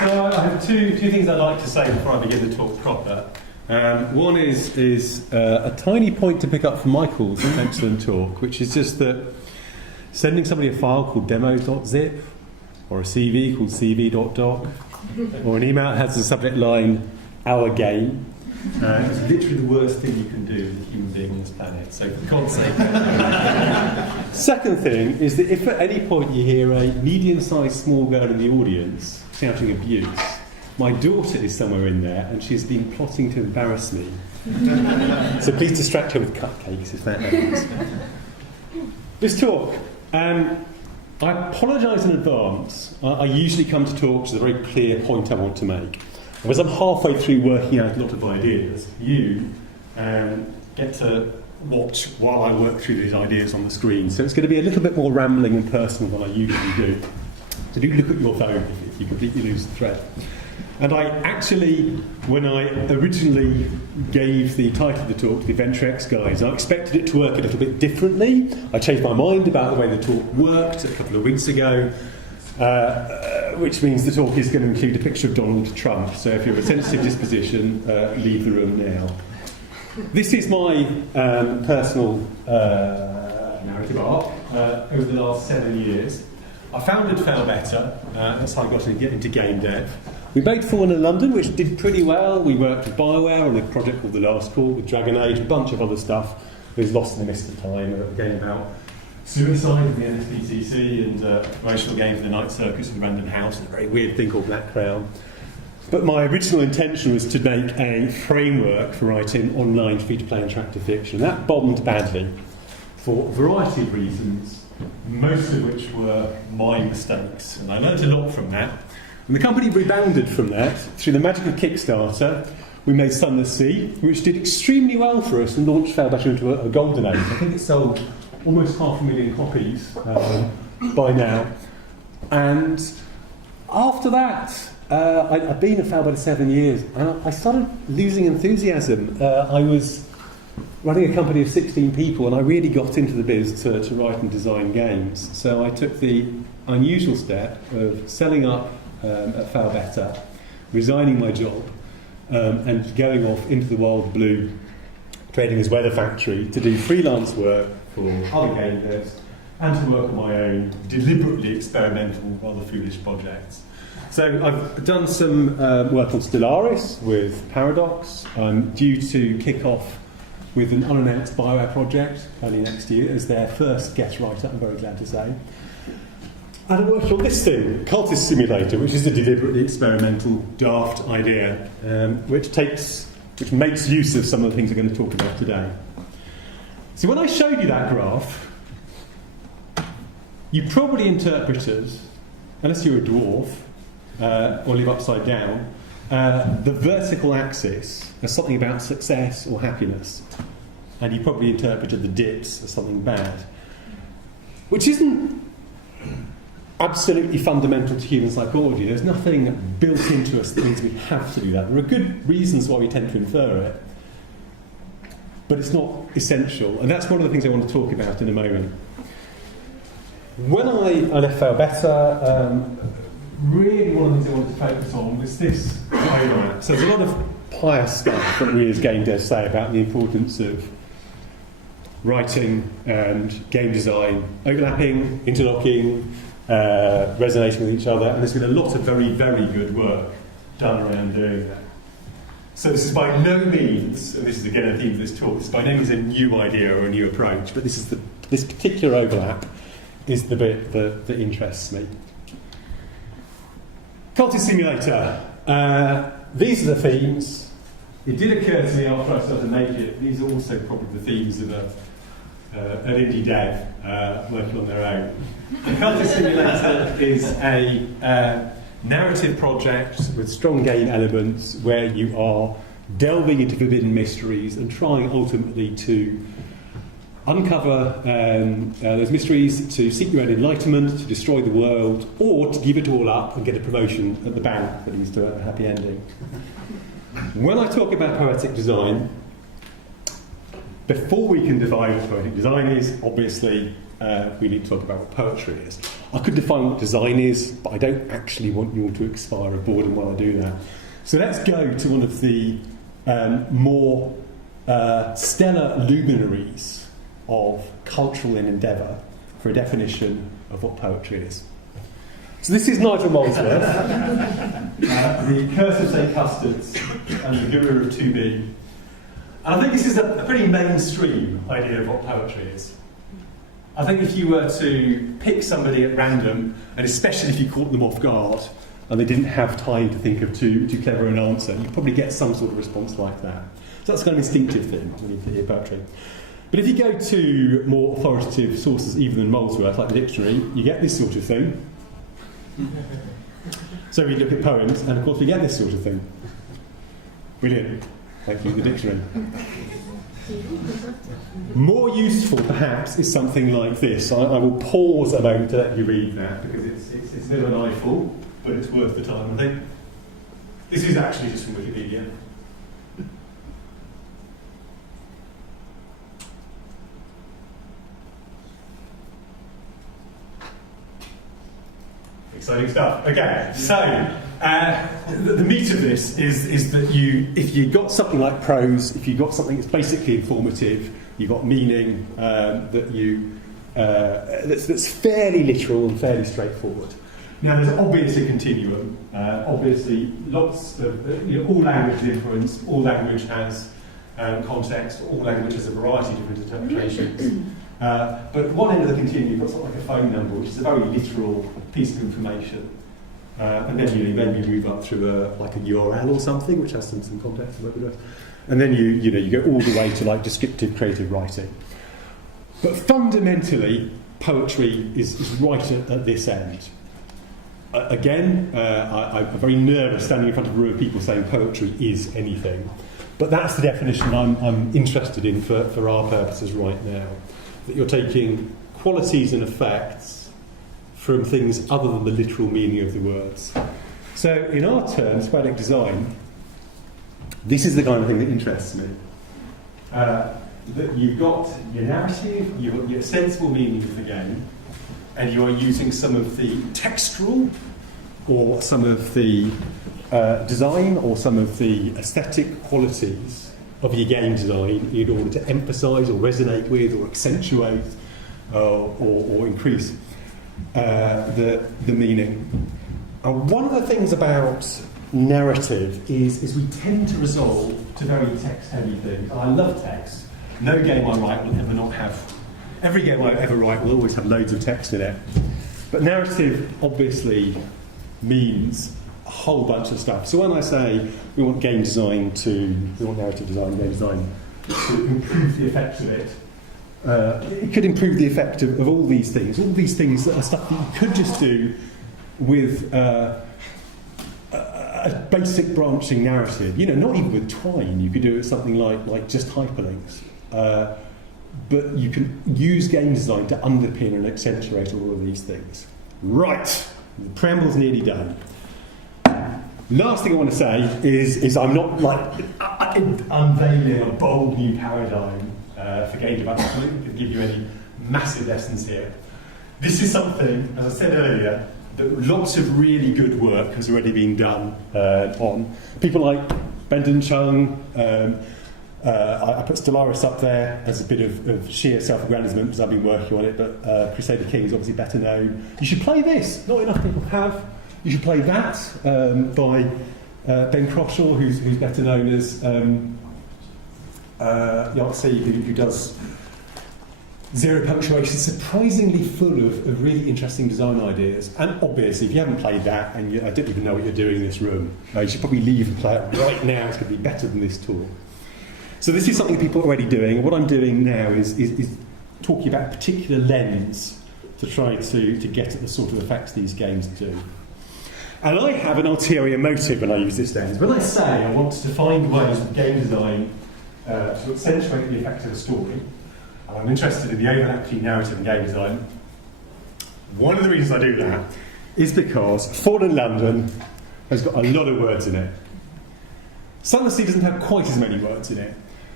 So I have two things I'd like to say before I begin the talk proper. One is a tiny point to pick up from Michael's excellent talk, which is just that sending somebody a file called demos.zip, or a CV called cv.doc, or an email that has the subject line, our game, it's literally the worst thing you can do as a human being on this planet, so for God's sake. Second thing is that if at any point you hear a medium-sized small girl in the audience shouting abuse, my daughter is somewhere in there and she's been plotting to embarrass me. So please distract her with cupcakes if that happens. This talk, I apologise in advance. I usually come to talks with a very clear point I want to make. And as I'm halfway through working out a lot of ideas, you get to watch while I work through these ideas on the screen. So it's going to be a little bit more rambling and personal than I usually do. So do look at your phone if you completely lose the thread. And I actually, when I originally gave the title of the talk to the AdventureX guys, I expected it to work a little bit differently. I changed my mind about the way the talk worked a couple of weeks ago, which means the talk is going to include a picture of Donald Trump. So if you're of a sensitive disposition, leave the room now. This is my personal narrative arc over the last 7 years. I founded Fail Better, that's how I got into game dev. We made Fawn in London, which did pretty well. We worked with BioWare on a project called The Last Call, with Dragon Age, a bunch of other stuff. It was lost in the mist of time, a game about suicide in the NSPCC, and a promotional game for the Night Circus with Random House, and a very weird thing called Black Crown. But my original intention was to make a framework for writing online free-to-play interactive fiction. That bombed badly for a variety of reasons, most of which were my mistakes. And I learned a lot from that. And the company rebounded from that through the magic of Kickstarter. We made Sunless Sea, which did extremely well for us and launched Fail Better into a golden age. I think it sold almost 500,000 copies by now. And after that, I'd been at Fail Better 7 years, and I started losing enthusiasm. I was running a company of 16 people, and I really got into the biz to write and design games. So I took the unusual step of selling up at Fail Better, resigning my job, and going off into the wild blue, trading as Weather Factory, to do freelance work for other game devs, and to work on my own deliberately experimental, rather foolish projects. So I've done some work on Stellaris with Paradox. I'm due to kick off with an unannounced BioWare project early next year as their first guest writer, I'm very glad to say. And I worked on this thing, Cultist Simulator, which is a deliberately experimental, daft idea, which makes use of some of the things we're going to talk about today. So when I showed you that graph, you probably interpreted, unless you're a dwarf or live upside down, the vertical axis as something about success or happiness, and you probably interpreted the dips as something bad, which isn't absolutely fundamental to human psychology. There's nothing built into us that means we have to do that. There are good reasons why we tend to infer it, but it's not essential, and that's one of the things I want to talk about in a moment. When I left Fail Better, really one of the things I wanted to focus on was this overlap. So there's a lot of pious stuff that we as game devs say about the importance of writing and game design overlapping, interlocking, resonating with each other, and there's been a lot of very, very good work done around doing that. So this is by no means, and this is again a theme of this talk, this is by no means a new idea or a new approach, but this particular overlap is the bit that interests me. Cultist Simulator. These are the themes. It did occur to me after I started to make it, these are also probably the themes of an indie dev working on their own. The Cultist Simulator is a narrative project with strong game elements where you are delving into forbidden mysteries and trying ultimately to uncover those mysteries, to seek your own enlightenment, to destroy the world, or to give it all up and get a promotion at the bank that leads to a happy ending. When I talk about poetic design, before we can define what poetic design is, obviously we need to talk about what poetry is. I could define what design is, but I don't actually want you all to expire a boredom while I do that. So let's go to one of the more stellar luminaries of cultural endeavour for a definition of what poetry is. So this is Nigel Molesworth, the Curse of St Custards and the Guru of 2B. And I think this is a pretty mainstream idea of what poetry is. I think if you were to pick somebody at random, and especially if you caught them off guard, and they didn't have time to think of too clever an answer, you'd probably get some sort of response like that. So that's kind of an instinctive thing when you hear poetry. But if you go to more authoritative sources, even than Molesworth, like the dictionary, you get this sort of thing. So we look at poems, and of course we get this sort of thing. Brilliant. Thank you, the dictionary. More useful, perhaps, is something like this. I will pause a moment to let you read that, because it's a bit of an eyeful, but it's worth the time, I think. This is actually just from Wikipedia. Exciting stuff. Okay, so the meat of this is that if you've got something like prose, if you've got something that's basically informative, you've got meaning that's fairly literal and fairly straightforward. Now, there's obviously a continuum. Obviously, lots of all language is influenced. All language has context. All language has a variety of different interpretations. But at one end of the continuum, you've got something like a phone number, which is a very literal piece of information. And then you move up through a URL or something, which has some context. And then you go all the way to like descriptive creative writing. But fundamentally, poetry is right at this end. Again, I'm very nervous standing in front of a room of people saying poetry is anything. But that's the definition I'm interested in for our purposes right now. That you're taking qualities and effects from things other than the literal meaning of the words. So in our terms, poetic design, this is the kind of thing that interests me. That you've got your narrative, you've got your sensible meaning of the game, and you are using some of the textual or some of the design or some of the aesthetic qualities of your game design in order to emphasise or resonate with or accentuate or increase the meaning. And one of the things about narrative is we tend to resolve to very text-heavy things. I love text. No game I write will ever not have... Every game I ever write will always have loads of text in it. But narrative obviously means a whole bunch of stuff. So when I say we want narrative design, game design to improve the effect of it, it could improve the effect of all these things. All these things that are stuff that you could just do with a basic branching narrative. Not even with Twine. You could do it with something like just hyperlinks. But you can use game design to underpin and accentuate all of these things. Right, the preamble's nearly done. Last thing I want to say is I'm not unveiling a bold new paradigm for game development to give you any massive lessons here. This is something, as I said earlier, that lots of really good work has already been done on. People like Brendan Chung. I put Stellaris up there as a bit of sheer self-aggrandizement because I've been working on it, but Crusader King is obviously better known. You should play this. Not enough people have. You should play that by Ben Crosshaw, who's better known as Yahtzee, who does zero punctuation, surprisingly full of really interesting design ideas. And obviously, if you haven't played that, and I don't even know what you're doing in this room, you should probably leave and play it right now. It's going to be better than this talk. So this is something people are already doing. What I'm doing now is talking about a particular lens to try to get at the sort of effects these games do. And I have an ulterior motive when I use this lens. When I say I want to find ways with game design to accentuate the effect of a story, and I'm interested in the overlap between narrative and game design, one of the reasons I do that is because Fallen London has got a lot of words in it. Sunless Sea doesn't have quite as many words in it.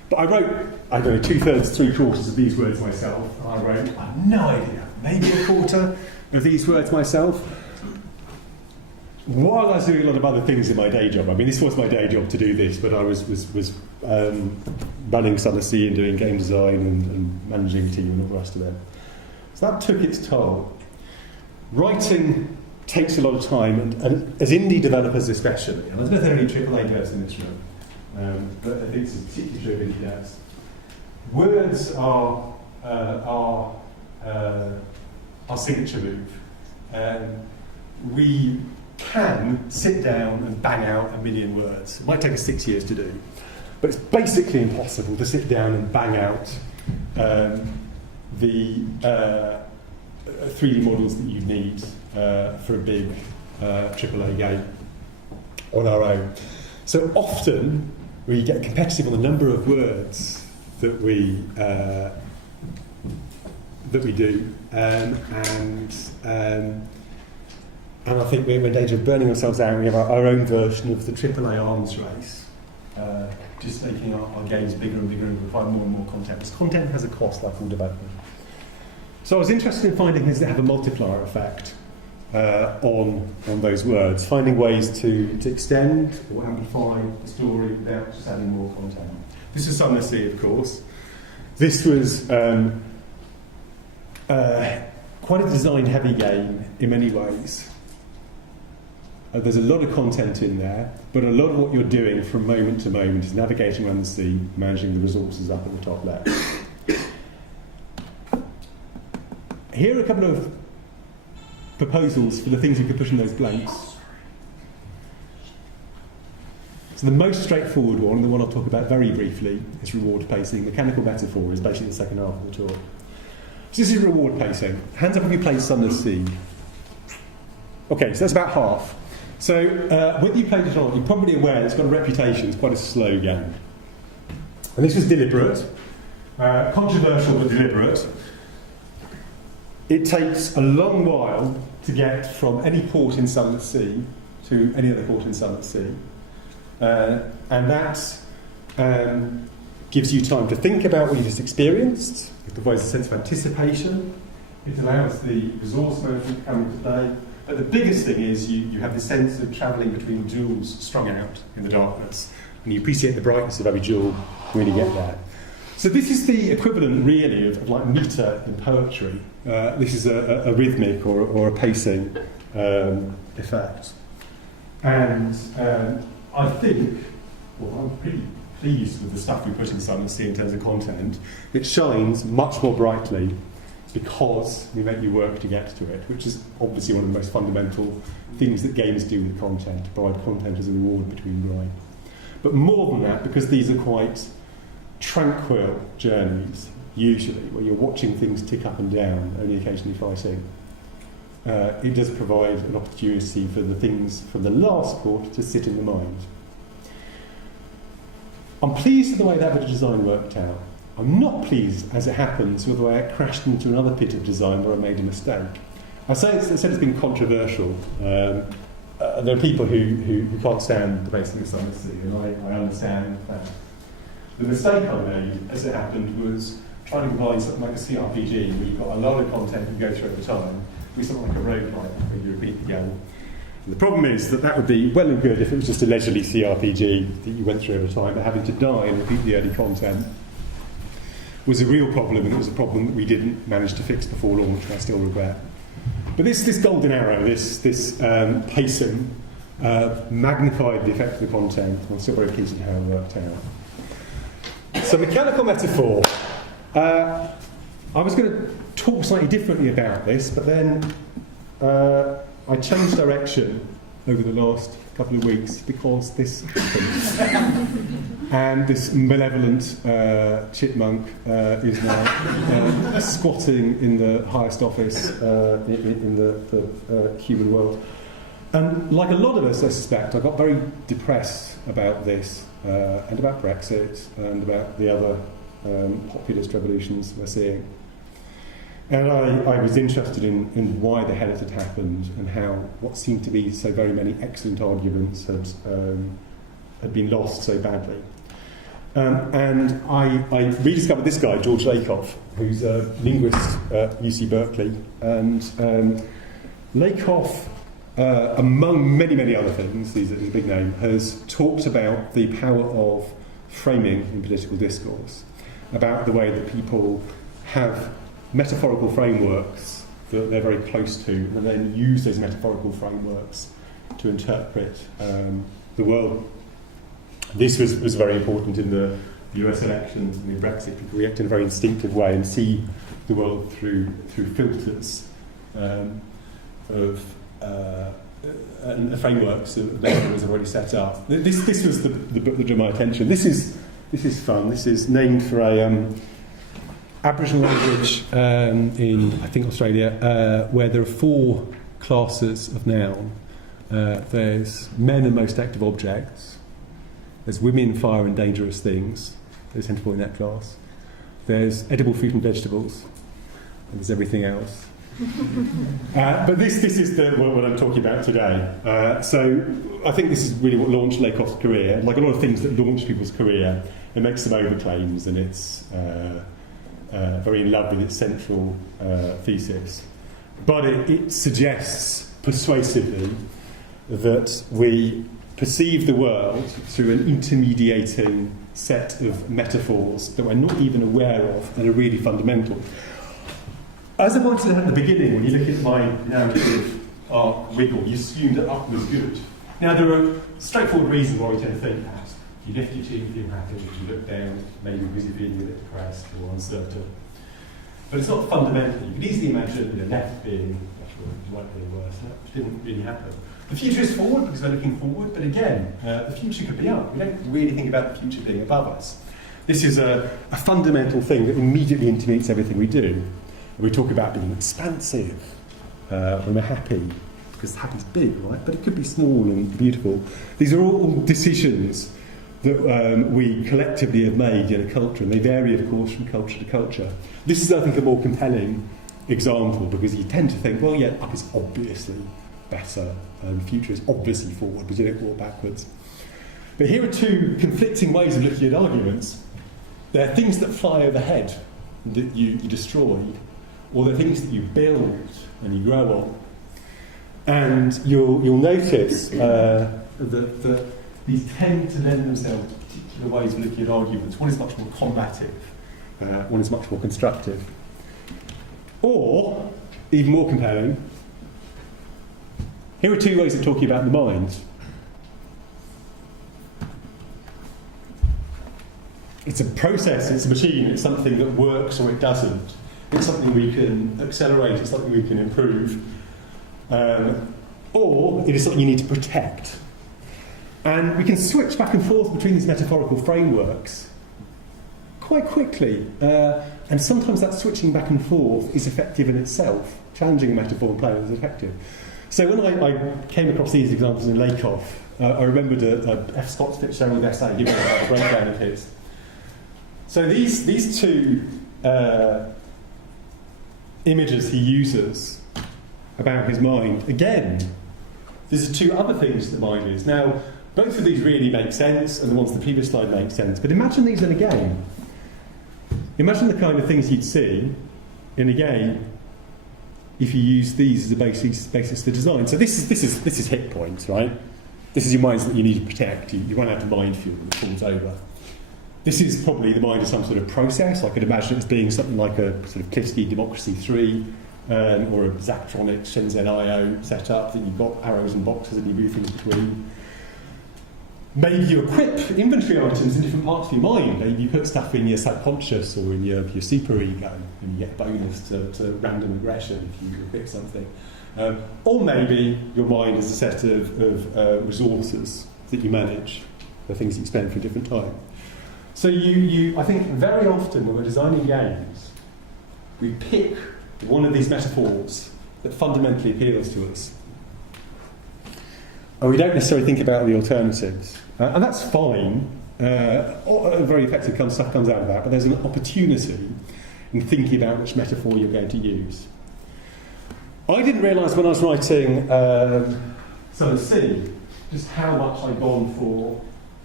But I wrote, I don't know, 2/3, 3/4 of these words myself. I wrote, I have no idea, maybe 1/4 of these words myself. While I was doing a lot of other things in my day job, I mean, this was my day job to do this, but I was running Sunless Sea and doing game design and managing a team and all the rest of it. So that took its toll. Writing takes a lot of time, and as indie developers especially, and I don't know if there are any AAA devs in this room, but I think it's particularly true of indie devs. Words are our signature move. We can sit down and bang out 1 million words. It might take us 6 years to do, but it's basically impossible to sit down and bang out the 3D models that you need for a big AAA game on our own. So often we get competitive on the number of words that we do, and I think we're in danger of burning ourselves out. We have our own version of the AAA arms race, just making our games bigger and bigger and provide more and more content. Because content has a cost, like all development. So I was interested in finding things that have a multiplier effect on those words, finding ways to extend or amplify the story without just adding more content. This is Sunless Sea, of course. This was quite a design-heavy game in many ways. There's a lot of content in there, but a lot of what you're doing from moment to moment is navigating around the sea, managing the resources up at the top left. Here are a couple of proposals for the things you could push in those blanks. So the most straightforward one, the one I'll talk about very briefly, is reward pacing. Mechanical metaphor is basically the second half of the talk. So this is reward pacing. Hands up if you played Sunless Sea. Okay, so that's about half. So whether you played it or not, you're probably aware it's got a reputation, it's quite a slow game. And this was deliberate, controversial but deliberate. It takes a long while to get from any port in Sunless Sea to any other port in Sunless Sea. And that gives you time to think about what you just experienced. It provides a sense of anticipation. It allows the resource management to come into play. But the biggest thing is you have this sense of travelling between jewels strung out in the darkness. And you appreciate the brightness of every jewel when you get there. So this is the equivalent, really, of like meter in poetry. This is a rhythmic or a pacing effect. And I think, well, I'm pretty pleased with the stuff we put in Sunless Sea in terms of content. It shines much more brightly because we make you work to get to it, which is obviously one of the most fundamental things that games do with content, to provide content as a reward between grind. But more than that, because these are quite tranquil journeys, usually, where you're watching things tick up and down, only occasionally fighting, it does provide an opportunity for the things from the last port to sit in the mind. I'm pleased with the way that bit of design worked out. I'm not pleased, as it happens, with the way it crashed into another pit of design where I made a mistake. I said it's been controversial. There are people who can't stand the basic of Sunless Sea, and I understand that. The mistake I made, as it happened, was trying to combine something like a CRPG, where you've got a lot of content you go through at a time, with something like a roguelike, where you repeat the game. And the problem is that would be well and good if it was just a leisurely CRPG that you went through at a time, but having to die and repeat the early content was a real problem, and it was a problem that we didn't manage to fix before launch, and I still regret. But this golden arrow, this pacing, magnified the effect of the content. I'm still very pleased with how it worked out. So mechanical metaphor. I was going to talk slightly differently about this, but then I changed direction over the last couple of weeks because this happened. And this malevolent chipmunk is now squatting in the highest office in the human world. And like a lot of us, I suspect, I got very depressed about this and about Brexit and about the other populist revolutions we're seeing. And I was interested in why the hell it had happened and how what seemed to be so very many excellent arguments had been lost so badly. And I rediscovered this guy, George Lakoff, who's a linguist at UC Berkeley. And Lakoff, among many, many other things, he's a big name, has talked about the power of framing in political discourse, about the way that people have metaphorical frameworks that they're very close to, and then use those metaphorical frameworks to interpret the world. This was very important in the US elections and in Brexit. People react in a very instinctive way and see the world through filters of and the frameworks that members have already set up. This was the book that drew my attention. This is fun. This is named for a Aboriginal language in, I think, Australia, where there are 4 classes of noun. There's men and most active objects. There's women, fire and dangerous things. They tend to fall in that class. There's edible fruit and vegetables. And there's everything else. But this is what I'm talking about today. So I think this is really what launched Lakoff's career. Like a lot of things that launch people's career, it makes some overclaims, and it's very in love with its central thesis. But it suggests persuasively that we perceive the world through an intermediating set of metaphors that we're not even aware of that are really fundamental. As I pointed out at the beginning, when you look at my narrative arc wiggle, you assume that up was good. Now, there are straightforward reasons why we tend to think that. If you lift your chin, you feel happy. If you look down, maybe because you're feeling a bit depressed or uncertain. But it's not fundamental. You could easily imagine left being better or right being worse. That didn't really happen. The future is forward because we're looking forward, but again, the future could be up. We don't really think about the future being above us. This is a fundamental thing that immediately intermeets everything we do. We talk about being expansive when we're happy, because happy is big, right? But it could be small and beautiful. These are all decisions that we collectively have made in a culture, and they vary, of course, from culture to culture. This is, I think, a more compelling example, because you tend to think, well, yeah, up is obviously better, and future is obviously forward, but you don't walk backwards. But here are 2 conflicting ways of looking at arguments. There are things that fly overhead that you destroy, or the things that you build and you grow on. And you'll notice that these tend to lend themselves to particular ways of looking at arguments. One is much more combative, one is much more constructive. Or, even more compelling, here are 2 ways of talking about the mind. It's a process, it's a machine, it's something that works or it doesn't. It's something we can accelerate, it's something we can improve. Or it is something you need to protect. And we can switch back and forth between these metaphorical frameworks quite quickly. And sometimes that switching back and forth is effective in itself. Challenging a metaphor and playing is effective. So when I came across these examples in Lakoff, I remembered a F. Scott Fitzgerald essay giving a breakdown of his. So these 2 images he uses about his mind, again, there's 2 other things that mind is. Now, both of these really make sense, and the ones on the previous slide make sense, but imagine these in a game. Imagine the kind of things you'd see in a game if you use these as a basis to design. So this is hit points, right? This is your minds that you need to protect. You run out of mind fuel and it falls over. This is probably the mind of some sort of process. I could imagine it as being something like a sort of Klifsky Democracy 3 or a Zachtronic Shenzhen IO setup that you've got arrows and boxes and you move things between. Maybe you equip inventory items in different parts of your mind. Maybe you put stuff in your subconscious or in your superego and you get a bonus to random aggression if you equip something. Or maybe your mind is a set of resources that you manage, the things that you spend for a different time. So I think very often when we're designing games, we pick one of these metaphors that fundamentally appeals to us. And we don't necessarily think about the alternatives. And that's fine. Very effective stuff comes out of that, but there's an opportunity in thinking about which metaphor you're going to use. I didn't realise when I was writing Sunless Sea just how much I'd gone for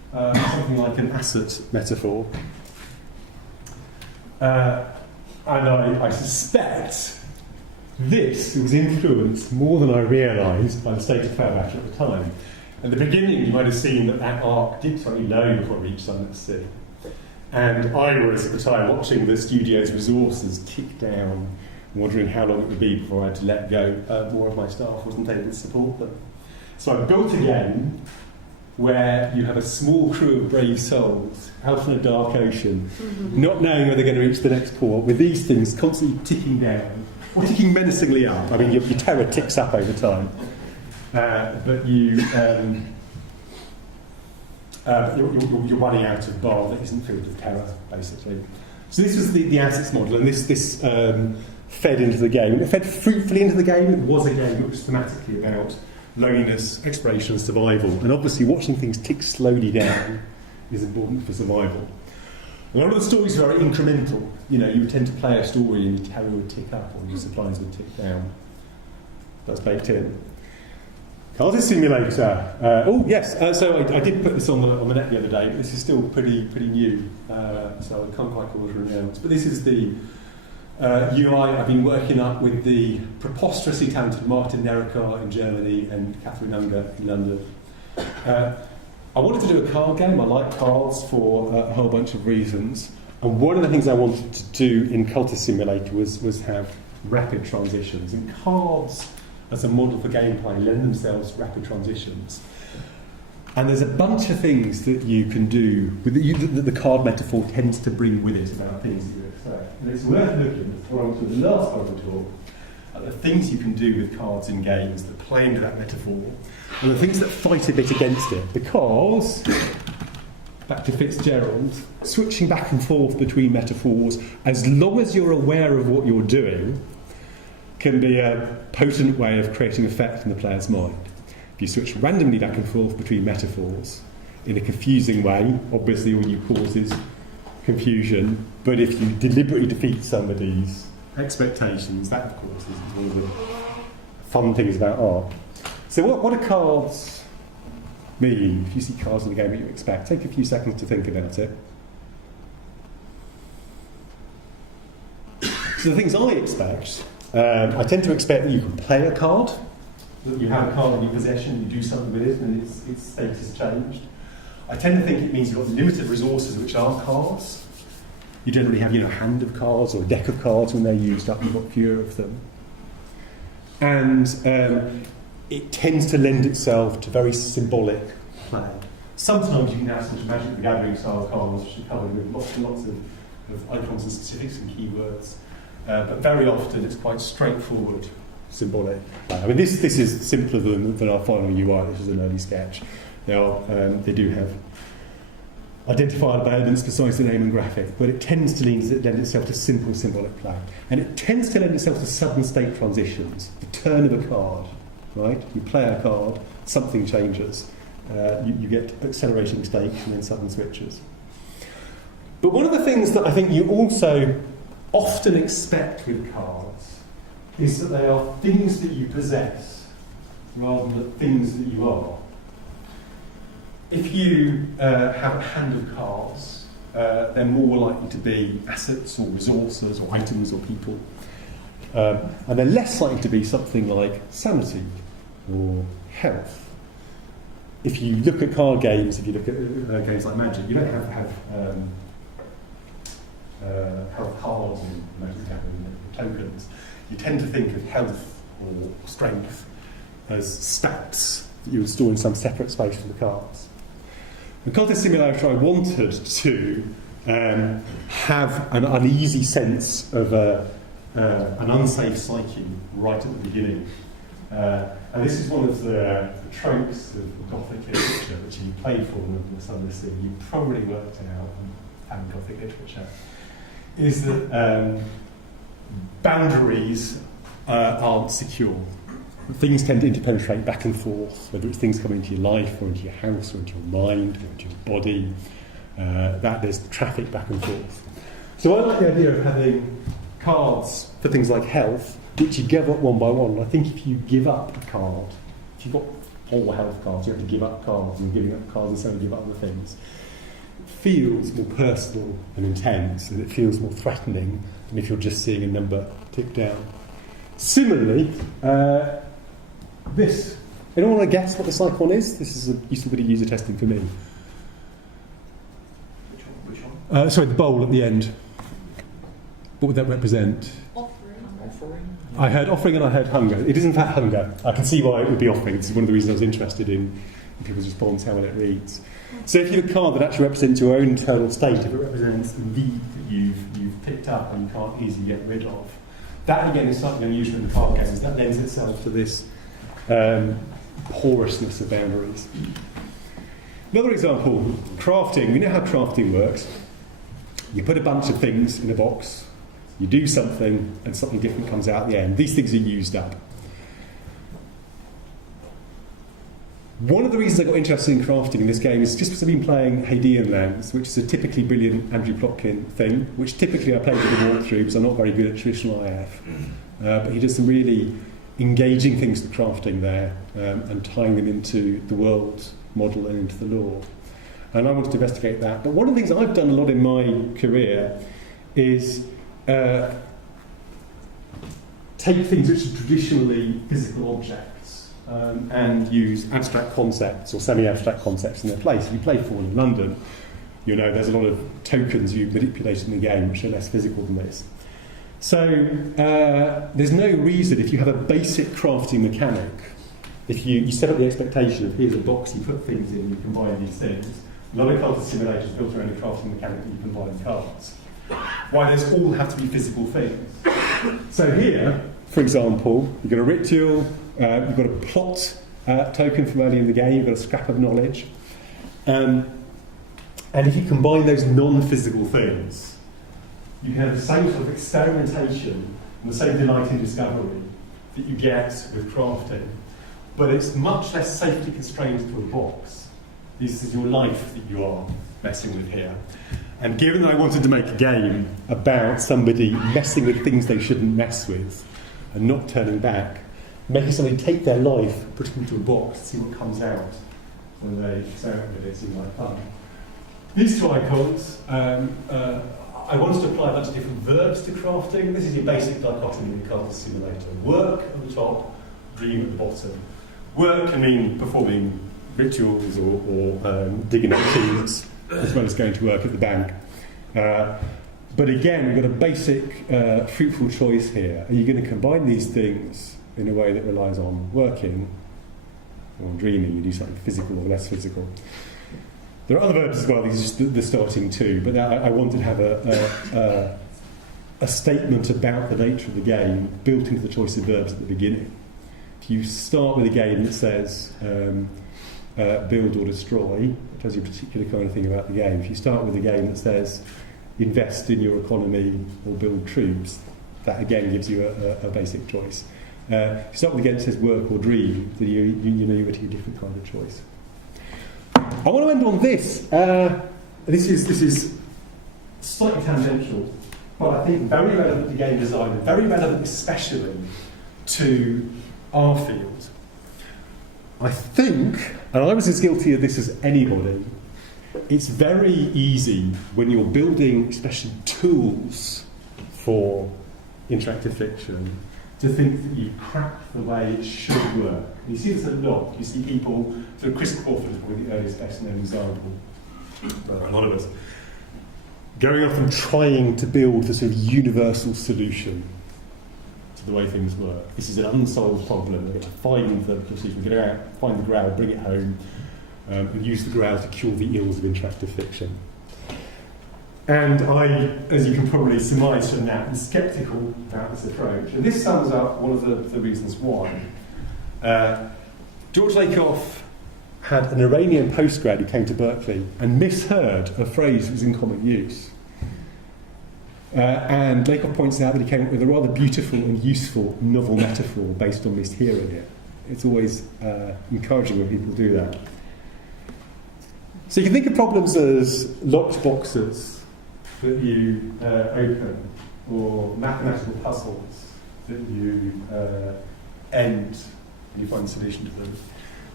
something like an asset metaphor. And I suspect this was influenced more than I realised by the state of Fairbatch at the time. At the beginning, you might have seen that arc dipped slightly low before it reached Sunless Sea. And I was, at the time, watching the studio's resources tick down, wondering how long it would be before I had to let go. More of my staff wasn't able to support them. So I built a game where you have a small crew of brave souls out on a dark ocean, not knowing where they're going to reach the next port, with these things constantly ticking down, or ticking menacingly up. I mean, your terror ticks up over time. But you're running out of bar that isn't filled with terror, basically. So this was the assets model, and this fed into the game. It fed fruitfully into the game. It was a game that was thematically about loneliness, exploration, and survival. And obviously, watching things tick slowly down is important for survival. A lot of the stories are very incremental. You know, you would tend to play a story and your terror would tick up, or your supplies would tick down. That's baked in. Cultist Simulator. So I did put this on the net the other day, but this is still pretty new, so I can't quite call it announced. But this is the UI I've been working up with the preposterously talented Martin Nerekar in Germany and Catherine Unger in London. I wanted to do a card game. I like cards for a whole bunch of reasons. And one of the things I wanted to do in Cultist Simulator was have rapid transitions. And cards, as a model for gameplay, lend themselves to rapid transitions. And there's a bunch of things that you can do with that the card metaphor tends to bring with it about things that you expect. And it's worth looking, before I'm to the last part of the talk, at the things you can do with cards in games that play into that metaphor, and the things that fight a bit against it. Because, back to Fitzgerald, switching back and forth between metaphors, as long as you're aware of what you're doing, can be a potent way of creating effect in the player's mind. If you switch randomly back and forth between metaphors in a confusing way, obviously all you cause is confusion, but if you deliberately defeat somebody's expectations, that of course is one of the fun things about art. So what do cards mean? If you see cards in the game that you expect, take a few seconds to think about it. So the things I expect, I tend to expect that you can play a card, that you have a card in your possession, you do something with it, and its status changed. I tend to think it means you've got limited resources, which are cards. You generally have, a hand of cards or a deck of cards when they're used up, you've got fewer of them. And it tends to lend itself to very symbolic play. Sometimes you can have some Magic the Gathering style cards, which are covered with lots and lots of icons and specifics and keywords. But very often it's quite straightforward, symbolic. I mean, this is simpler than our final UI, which is an early sketch. They do have identifiable elements besides the name and graphic, but it tends to lend itself to simple symbolic play. And it tends to lend itself to sudden state transitions. The turn of a card, right? You play a card, something changes. You get accelerating stakes and then sudden switches. But one of the things that I think you also often expect with cards is that they are things that you possess rather than things that you are. If you have a hand of cards, they're more likely to be assets or resources or items or people. And they're less likely to be something like sanity or health. If you look at card games, if you look at games like Magic, you don't have health cards in Magic tokens. You tend to think of health or strength as stats that you would store in some separate space from the cards. In Cultist Simulator, I wanted to have an uneasy sense of an unsafe psyche right at the beginning. And this is one of the tropes of Gothic literature, which you played for in the Sunless Sea, you probably worked it out having Gothic literature, is that boundaries aren't secure. Things tend to interpenetrate back and forth, whether it's things coming into your life or into your house or into your mind or into your body, that there's traffic back and forth. So I like the idea of having cards for things like health, which you give up one by one. I think if you give up a card, if you've got whole health cards. You have to give up cards, and giving up cards and so give up other things. It feels more personal and intense, and it feels more threatening than if you're just seeing a number tick down. Similarly, this. Anyone want to guess what this icon is? This is a useful bit of user testing for me. Which one? Sorry, the bowl at the end. What would that represent? Offering? I heard offering and I heard hunger. It is in fact hunger. I can see why it would be offering. This is one of the reasons I was interested in people's response, how well it reads. So if you have a card that actually represents your own internal state, if it represents the need that you've picked up and you can't easily get rid of, that again is something unusual in the card games. That lends itself to this porousness of boundaries. Another example, crafting. We know how crafting works. You put a bunch of things in a box, you do something, and something different comes out at the end. These things are used up. One of the reasons I got interested in crafting in this game is just because I've been playing Hadean Lands, which is a typically brilliant Andrew Plotkin thing, which typically I play with the walkthrough because I'm not very good at traditional IF. But he does some really engaging things with crafting there and tying them into the world model and into the lore. And I wanted to investigate that. But one of the things I've done a lot in my career is take things which are traditionally physical objects and use abstract concepts or semi-abstract concepts in their place. If you play Fall in London, you know there's a lot of tokens you manipulate in the game which are less physical than this. So there's no reason, if you have a basic crafting mechanic, if you set up the expectation of here's a box, you put things in, you combine these things. A lot of Cultist Simulator is built around a crafting mechanic that you combine cards. Why does all have to be physical things? So here, for example, you've got a ritual, you've got a plot token from early in the game, you've got a scrap of knowledge. And if you combine those non-physical things, you can have the same sort of experimentation and the same delight in discovery that you get with crafting. But it's much less safety constrained to a box. This is your life that you are messing with here. And given that I wanted to make a game about somebody messing with things they shouldn't mess with and not turning back, making somebody take their life, put it into a box, see what comes out when they experiment with it, seems like fun. These two icons, I wanted to apply a bunch of different verbs to crafting. This is your basic dichotomy in the Cultist Simulator. Work at the top, dream at the bottom. Work can mean performing rituals or digging up keys, as well as going to work at the bank. But again, we've got a basic fruitful choice here. Are you going to combine these things in a way that relies on working or dreaming? You do something physical or less physical. There are other verbs as well, these are just the starting two, but I wanted to have a statement about the nature of the game built into the choice of verbs at the beginning. If you start with a game that says build or destroy, it tells you a particular kind of thing about the game. If you start with a game that says invest in your economy or build troops, that again gives you a basic choice. If you start with a game that says work or dream, then you know you're getting a different kind of choice. I want to end on this. This is slightly tangential, but I think very relevant to game design, and very relevant especially to our field. I think, and I was as guilty of this as anybody, it's very easy when you're building especially tools for interactive fiction to think that you cracked the way it should work. And you see this a lot. You see people, so Chris Crawford is probably the earliest best known example, a lot of us, going off and trying to build the sort of universal solution to the way things work. This is an unsolved problem. We're going to find the solution, we're going to find the grail, bring it home, and use the grail to cure the ills of interactive fiction. And I, as you can probably surmise from that, am sceptical about this approach. And this sums up one of the reasons why. George Lakoff had an Iranian postgrad who came to Berkeley and misheard a phrase that was in common use. And Lakoff points out that he came up with a rather beautiful and useful novel metaphor based on mishearing it. It's always encouraging when people do that. So you can think of problems as locked boxes that you open, or mathematical puzzles that you end and you find a solution to them.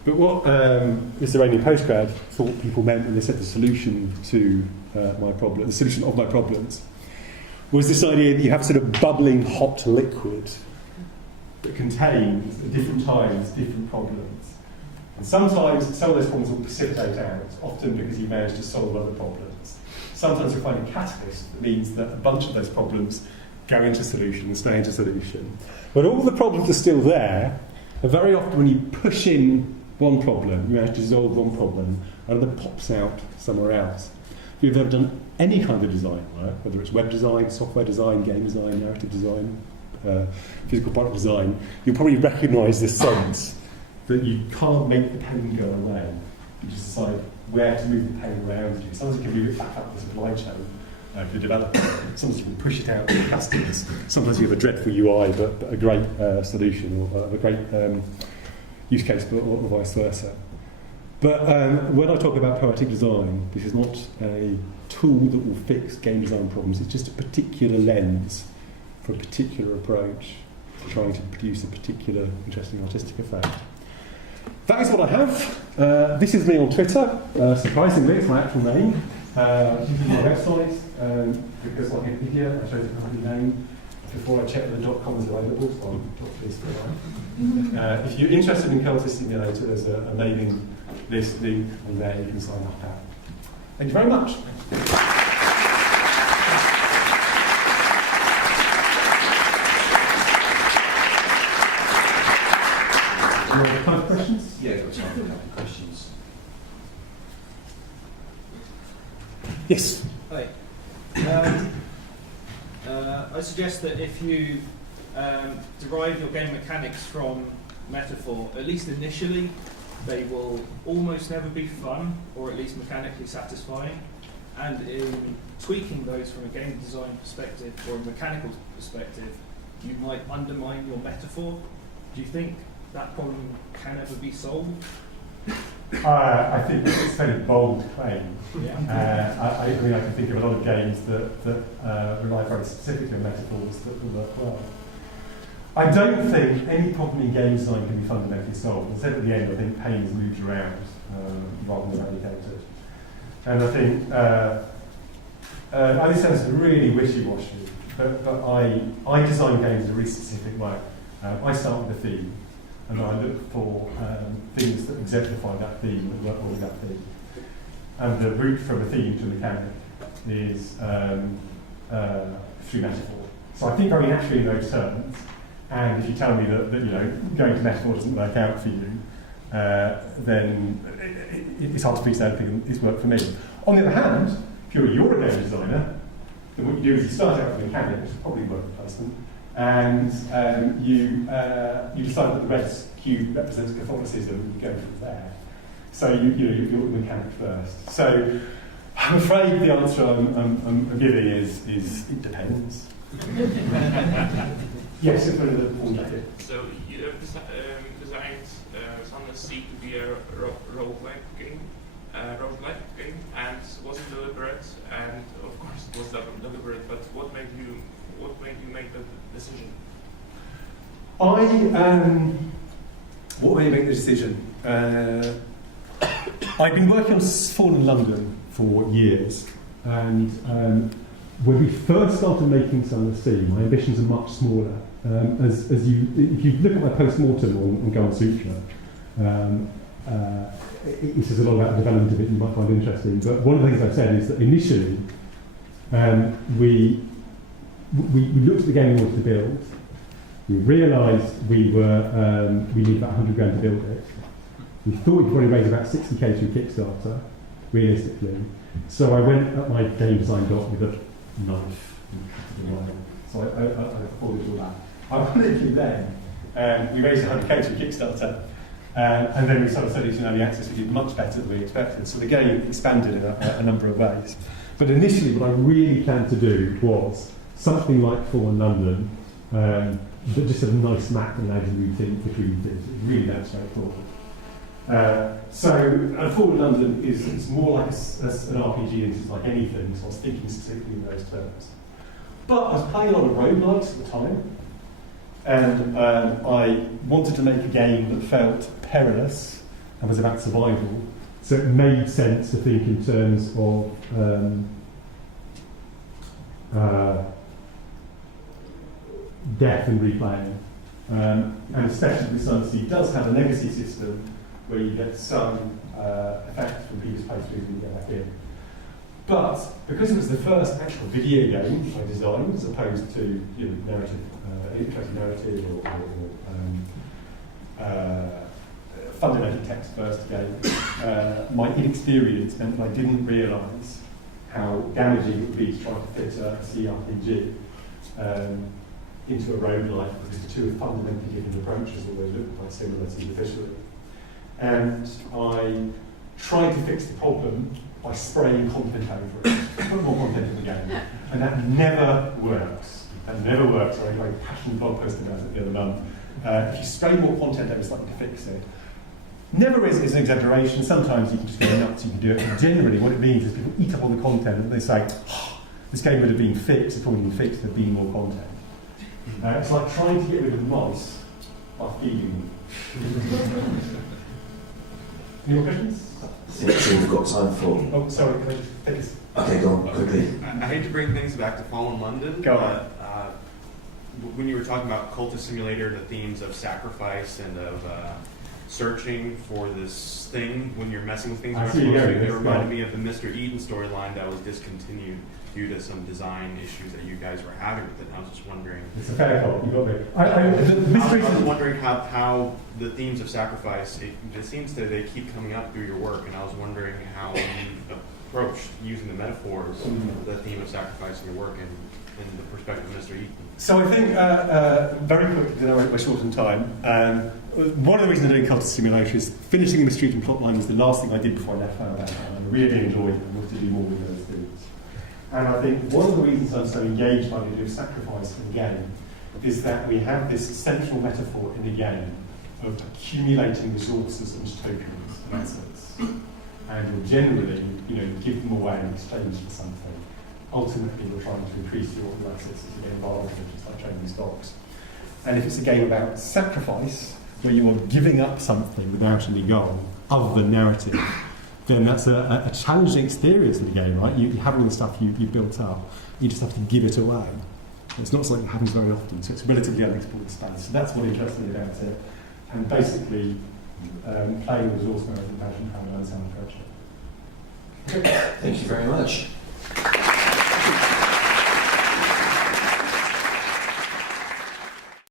But what Mr. Rainey postgrad thought people meant when they said the solution to my problem, the solution of my problems, was this idea that you have sort of bubbling hot liquid that contains, at different times, different problems. And sometimes some of those problems will precipitate out, often because you manage to solve other problems. Sometimes you'll find a catalyst that means that a bunch of those problems go into solution and stay into solution. But all the problems are still there, and very often when you push in one problem, you manage to resolve one problem, another pops out somewhere else. If you've ever done any kind of design work, whether it's web design, software design, game design, narrative design, physical product design, you'll probably recognise this sense that you can't make the pen go away. You just decide where to move the pen around you. Sometimes you can move it back up the supply chain for the developer. Sometimes you can push it out to the customers. Sometimes you have a dreadful UI, but a great solution, or a great use case, or vice versa. But when I talk about poetic design, this is not a tool that will fix game design problems. It's just a particular lens for a particular approach to trying to produce a particular interesting artistic effect. That is what I have. This is me on Twitter. Surprisingly, it's my actual name. This is my website, because like in Wikipedia, I chose a company name before I checked that the .com is available, so I'm pleased for that. If you're interested in Cultist Simulator, there's a mailing list link on there you can sign up at. Thank you very much. Time for questions? Yeah, got time for a couple of questions. Yes. Hi. I suggest that if you derive your game mechanics from metaphor, at least initially, they will almost never be fun, or at least mechanically satisfying. And in tweaking those from a game design perspective or a mechanical perspective, you might undermine your metaphor. Do you think that problem can ever be solved? I think it's a fairly bold claim. Yeah. I agree. I can think of a lot of games that rely very specifically on metaphors that will work well. I don't think any problem in game design can be fundamentally solved. As I said at the end, I think pain is moved around rather than eradicated. And I think this sounds really wishy-washy, but I design games in a really specific way. I start with a theme, and I look for things that exemplify that theme and work well with that theme. And the route from a theme to a mechanic is through metaphor. So I think very naturally in those terms. And if you tell me that you know going to metaphor doesn't work out for you, then it's hard to piece anything that's worked for me. On the other hand, if you're a game designer, then what you do is you start out with a mechanic, which is probably work replacement, and you decide that the red cube represents Catholicism, and you go from there. So you're the mechanic first. So I'm afraid the answer I'm giving is it depends. Yes, it's one of the points I did. So you have designed Sunless Sea to be a roguelike game, and was it deliberate? And of course it was deliberate. But what made you make the decision? What made me make the decision? I've been working on Fallen London for years, and when we first started making Sunless Sea, my ambitions are much smaller. If you look at my post-mortem on Gun Sutra, it says a lot about the development of it you might find interesting. But one of the things I've said is that initially we looked at the game we wanted to build. We realised we needed about 100 grand to build it. We thought we could probably raise about 60k through Kickstarter, realistically. So I went at my game design doc with a knife and cut it away. So I afforded all that. Ironically then, we raised 100k through Kickstarter, and then we started studying early access. We did much better than we expected. So the game expanded in a number of ways. But initially what I really planned to do was something like Fallen London, but just a nice map and allowed you to move between things. It's really that straightforward. So Fallen London is more like an RPG than it's like anything, so I was thinking specifically in those terms. But I was playing a lot of roguelikes at the time, and I wanted to make a game that felt perilous, and was about survival. So it made sense to think in terms of death and replaying. And especially with Sunless Sea, it does have a legacy system where you get some effect from previous playthroughs when you get back in. But because it was the first actual video game I designed, as opposed to narrative, interactive narrative or fundamental text-first game, my inexperience meant that I didn't realise how damaging it would be to try to fit a CRPG into a roguelike, because the two are fundamentally different approaches, although they look quite similar superficially. And I tried to fix the problem by spraying content over it, put more content in the game, and that never works. That never works. I wrote a passionate blog post about it the other month. If you spray more content over something to fix it, never is an exaggeration. Sometimes you can just go nuts, you can do it. But generally, what it means is people eat up all the content and they say, oh, this game would have been fixed if it wouldn't have been fixed, there'd been more content. It's like trying to get rid of mice by feeding them. Any more questions? I think we've got time for. Oh, sorry, can I just take this? Okay, go on, quickly. I hate to bring things back to Fallen London, Go but when you were talking about Cultist Simulator, the themes of sacrifice and of searching for this thing when you're messing with things, it reminded me of the Mr. Eden storyline that was discontinued due to some design issues that you guys were having with it. And I was just wondering. It's a fair call, you got me. I was wondering how the themes of sacrifice, it seems that they keep coming up through your work, and I was wondering how you approached using the metaphors, the theme of sacrifice in your work and in the perspective of Mr. Eden. So I think, very quickly, because we're short on time, one of the reasons I'm doing Cultist Simulator is finishing the Street and plotline was the last thing I did before I left Fairbank, and I really enjoyed it and wanted to do more with those things. And I think one of the reasons I'm so engaged by the idea of sacrifice in the game is that we have this central metaphor in the game of accumulating resources and tokens and assets. And we'll generally, give them away in exchange for something. Ultimately, we're trying to increase your assets as you get involved, just like trading stocks. And if it's a game about sacrifice, where you are giving up something without any goal other than narrative, then that's a challenging experience in the game, right? You have all the stuff you built up, you just have to give it away. It's not something that happens very often, so it's relatively unexplored space. So that's what interests me about it. And basically, playing resource management, how to learn how to approach it. Thank you very much.